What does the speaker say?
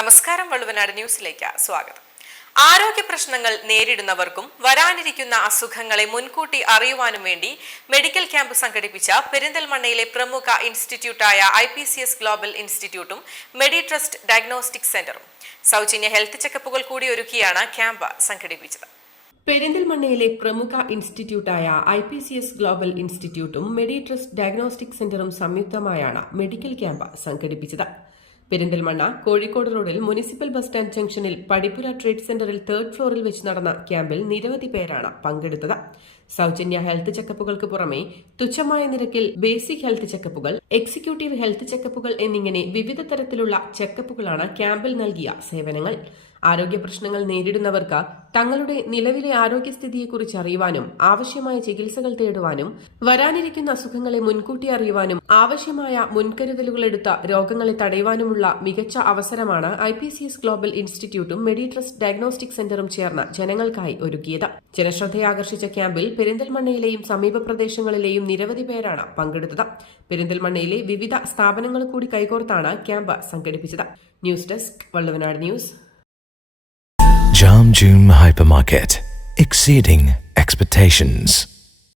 നമസ്കാരം വള്ളുവനാട് ന്യൂസിലേക്ക് സ്വാഗതം. ആരോഗ്യ പ്രശ്നങ്ങൾ നേരിടുന്നവർക്കും വരാനിരിക്കുന്ന അസുഖങ്ങളെ മുൻകൂട്ടി അറിയുവാനും വേണ്ടി മെഡിക്കൽ ക്യാമ്പ് സംഘടിപ്പിച്ച പെരിന്തൽമണ്ണയിലെ പ്രമുഖ ഇൻസ്റ്റിറ്റ്യൂട്ടായ I P C S global ഇൻസ്റ്റിറ്റ്യൂട്ടും Meditrust diagnostic സെന്ററും സൗജന്യ ഹെൽത്ത് ചെക്കപ്പുകൾ കൂടി ഒരുക്കിയാണ് ക്യാമ്പ് സംഘടിപ്പിച്ചത്. പെരിന്തൽമണ്ണയിലെ പ്രമുഖ ഇൻസ്റ്റിറ്റ്യൂട്ടായ I P C S global ഇൻസ്റ്റിറ്റ്യൂട്ടും Meditrust diagnostic സെന്ററും സംയുക്തമായാണ് മെഡിക്കൽ ക്യാമ്പ് സംഘടിപ്പിച്ചത്. പെരിന്തൽമണ്ണ കോഴിക്കോട് റോഡിൽ മുനിസിപ്പൽ ബസ് സ്റ്റാൻഡ് ജംഗ്ഷനിൽ പടിപ്പുര ട്രേഡ് സെന്ററിൽ തേർഡ് ഫ്ലോറിൽ വെച്ച് നടന്ന ക്യാമ്പിൽ നിരവധി പേരാണ് പങ്കെടുത്തത്. സൗജന്യ ഹെൽത്ത് ചെക്കപ്പുകൾക്ക് പുറമെ തുച്ഛമായ നിരക്കിൽ ബേസിക് ഹെൽത്ത് ചെക്കപ്പുകൾ എക്സിക്യൂട്ടീവ് ഹെൽത്ത് ചെക്കപ്പുകൾ എന്നിങ്ങനെ വിവിധ തരത്തിലുള്ള ചെക്കപ്പുകളാണ് ക്യാമ്പിൽ നൽകിയ സേവനങ്ങൾ. ആരോഗ്യ പ്രശ്നങ്ങൾ നേരിടുന്നവർക്ക് തങ്ങളുടെ നിലവിലെ ആരോഗ്യസ്ഥിതിയെക്കുറിച്ച് അറിയുവാനും ആവശ്യമായ ചികിത്സകൾ തേടുവാനും വരാനിരിക്കുന്ന അസുഖങ്ങളെ മുൻകൂട്ടി അറിയുവാനും ആവശ്യമായ മുൻകരുതലുകൾ എടുത്ത രോഗങ്ങളെ തടയുവാനുമുള്ള മികച്ച അവസരമാണ് I P C S global ഇൻസ്റ്റിറ്റ്യൂട്ടും Meditrust diagnostic സെന്ററും ചേർന്ന് ജനങ്ങൾക്കായി ഒരുക്കിയത്. ജനശ്രദ്ധയാകർഷിച്ച ക്യാമ്പിൽ പെരിന്തൽമണ്ണയിലെയും സമീപ പ്രദേശങ്ങളിലെയും നിരവധി പേരാണ് പങ്കെടുത്തത്. പെരിന്തൽമണ്ണയിലെ വിവിധ സ്ഥാപനങ്ങൾ കൂടി കൈകോർത്താണ് ക്യാമ്പ് സംഘടിപ്പിച്ചത്. News desk Valluvanad news. Jam Hypermarket. Exceeding expectations.